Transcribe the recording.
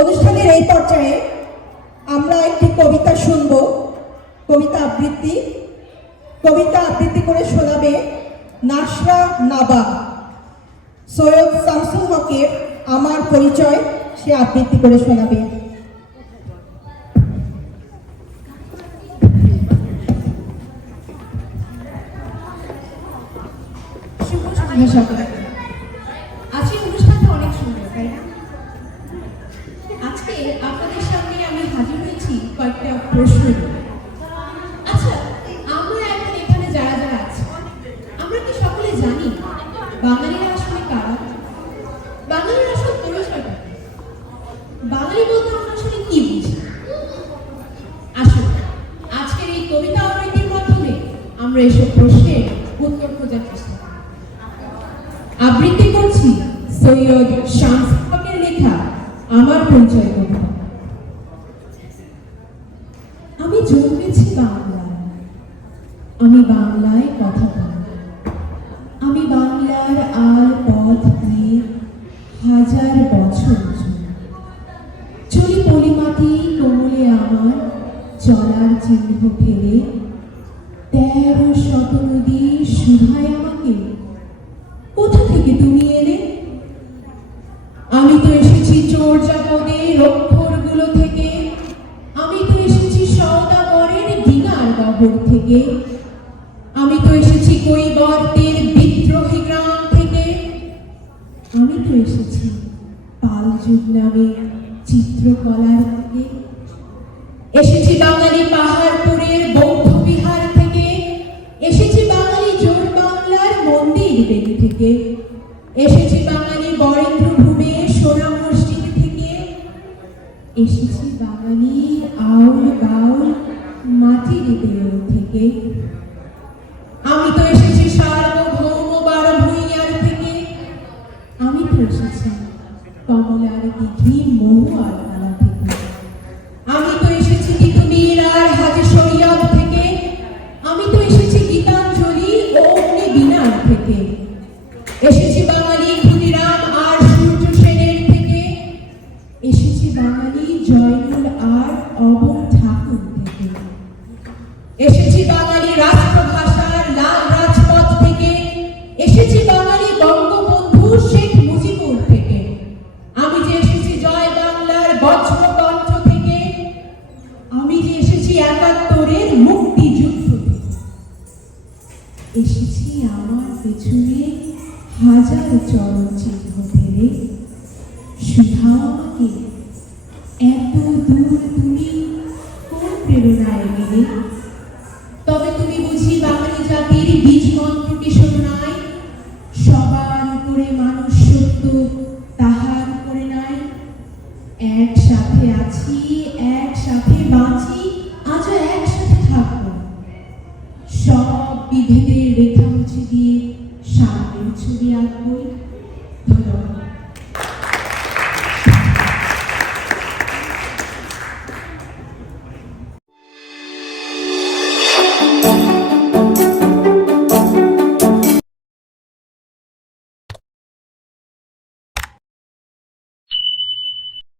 অনুষ্ঠানের এই পর্যায়ে আমরা একটি কবিতা শুনব। কবিতা আবৃত্তি। কবিতা আবৃত্তি করে শোনাবে নাসরা নাবা। সৈয়দ শামসুল হকের আমার পরিচয়, সে আবৃত্তি করে শোনাবে। সকালে। আমরা এসব প্রশ্নের উত্তর খোঁজার চেষ্টা করি আবৃত্তি করছি সৈয়দ শামস হকের লেখা আমার পরিচয় কবিতা আমি জন্মেছি বাংলায়। আমি বাংলায় কথা বলি। আমি বাংলার আল পথ দিয়ে হাজার বছর। চলি পলিমাটি কোমলে আমার, চলার চিহ্ন ফেলে তেরো শত নদী শুধায় আমাকে। কোথা থেকে তুমি এলে? আমি তো এসেছি চোরজাপদের অক্ষরগুলো থেকে। আমি তো এসেছি সওদাগরের ডিনার গহর থেকে। আমি তো এসেছি কৈবর্তের বিদ্রোহী গ্রাম থেকে। আমি তো এসেছি পাল যুগ নামে চিত্রকলার থেকে। এসেছি বাঙালি পাহাড়পুরের বাঙালি জোর বাংলার মন্দির বেদি থেকে। এসেছি বাঙালি বরেন্দ্র ভূমে সোনা মসজিদ থেকে। এসেছি বাঙালি আউল বাউল মাটির দেহ থেকে। আমি তো এসেছি সার্বভৌম বার ভুইয়ার থেকে। আমি তো এসেছি কমলার দিঘি মহুয়ার এসেছি বাঙালি রাষ্ট্রভাষার লাল রাজপথ থেকে। এসেছি বাঙালি বঙ্গবন্ধু শেখ মুজিবুর থেকে। আমি যে এসেছি জয় বাংলার বজ্রকণ্ঠ থেকে, আমি যে এসেছি একাত্তরের মুক্তিযুদ্ধ থেকে। এসেছি আমার পেছনে হাজার শুধাও আমাকে এত দূর তুমি কোন প্রেরণায় গেলে সবার মানুষ সত্য তাহার উপরে নাই। একসাথে আছি, একসাথে বাঁচি, আজও একসাথে থাকব। সব বিভেদের রেখা মুছে দিয়ে সামনে ছবি আঁকবই।